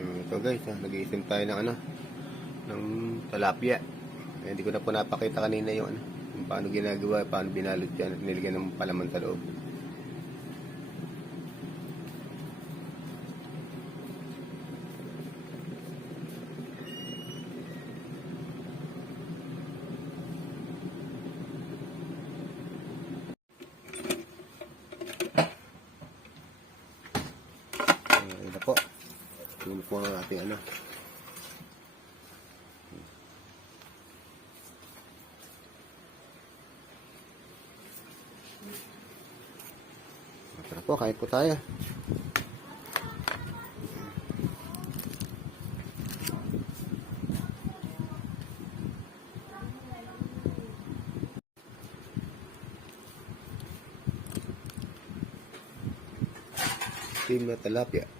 Ito guys, nag-iisim tayo ng ng talapia. Hindi ko na po napakita kanina yung kung paano ginagawa, paano binalot yan at nilagyan ng palaman sa loob. Ito po. Yun po ang ating Tara po, kain po tayo. Steam na tilapia.